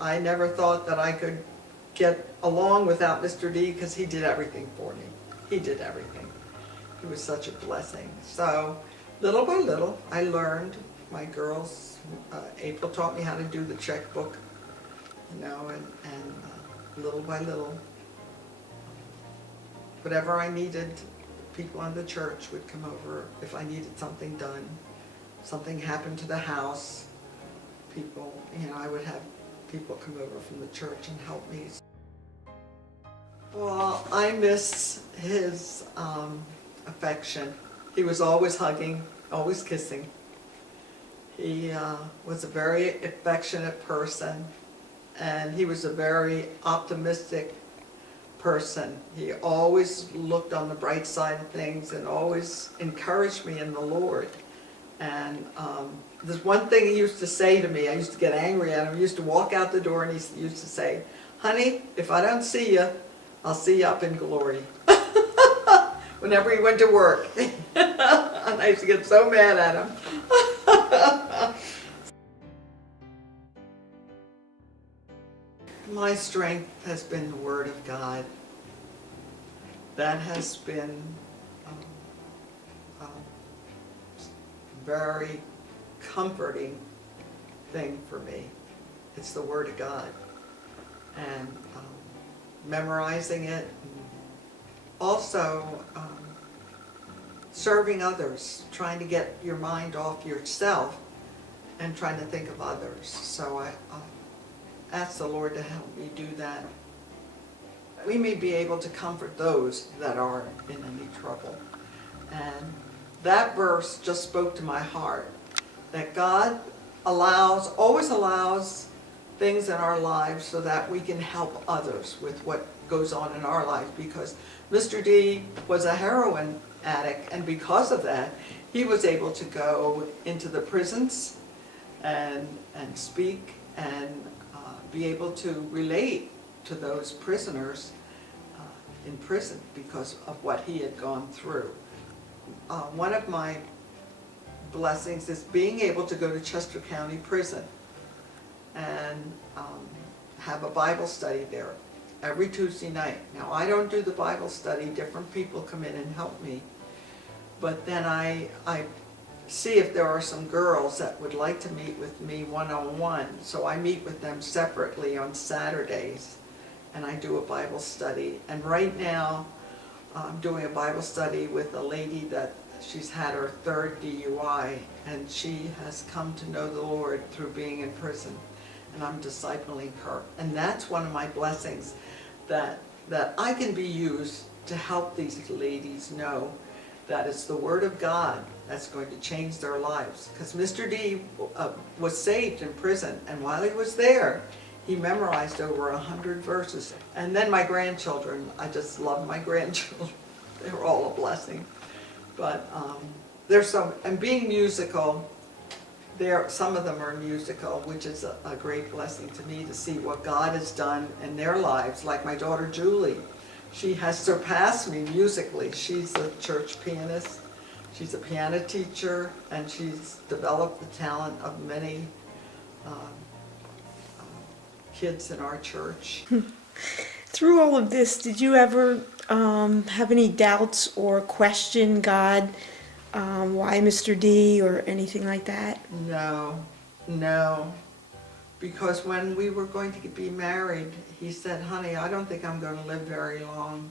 I never thought that I could get along without Mr. D because he did everything for me. He did everything. He was such a blessing. So little by little, I learned. My girls, April taught me how to do the checkbook, you know, and little by little, whatever I needed, people in the church would come over if I needed something done. Something happened to the house, people, you know, I would have people come over from the church and help me. Well, I miss his affection. He was always hugging, always kissing. He was a very affectionate person, and he was a very optimistic person. He always looked on the bright side of things and always encouraged me in the Lord. And there's one thing he used to say to me. I used to get angry at him. He used to walk out the door and he used to say, "Honey, if I don't see you, I'll see you up in glory." Whenever he went to work. And I used to get so mad at him. My strength has been the Word of God. That has been a very comforting thing for me. It's the Word of God. And memorizing it, also serving others, trying to get your mind off yourself and trying to think of others. So I ask the Lord to help me do that. We may be able to comfort those that are in any trouble. And that verse just spoke to my heart, that God always allows things in our lives so that we can help others with what goes on in our life, because Mr. D was a heroin addict, and because of that, he was able to go into the prisons and speak and be able to relate to those prisoners in prison because of what he had gone through. One of my blessings is being able to go to Chester County Prison and have a Bible study there every Tuesday night. Now, I don't do the Bible study. Different people come in and help me. But then I see if there are some girls that would like to meet with me one-on-one. So I meet with them separately on Saturdays, and I do a Bible study. And right now, I'm doing a Bible study with a lady that she's had her third DUI, and she has come to know the Lord through being in prison. And I'm discipling her. And that's one of my blessings, that I can be used to help these ladies know that it's the Word of God that's going to change their lives. Because Mr. D was saved in prison, and while he was there, he memorized over 100 verses. And then my grandchildren, I just love my grandchildren. They're all a blessing. But there's some, and being musical, some of them are musical, which is a great blessing to me to see what God has done in their lives. Like my daughter Julie, she has surpassed me musically. She's a church pianist, she's a piano teacher, and she's developed the talent of many kids in our church. Through all of this, did you ever have any doubts or question God? Why Mr. D or anything like that? No. Because when we were going to be married, he said, "Honey, I don't think I'm going to live very long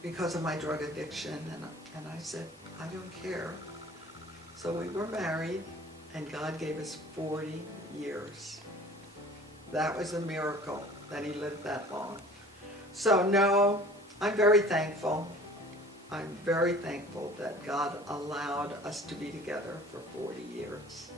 because of my drug addiction." And I said, "I don't care." So we were married, and God gave us 40 years. That was a miracle that he lived that long. So no, I'm very thankful. I'm very thankful that God allowed us to be together for 40 years.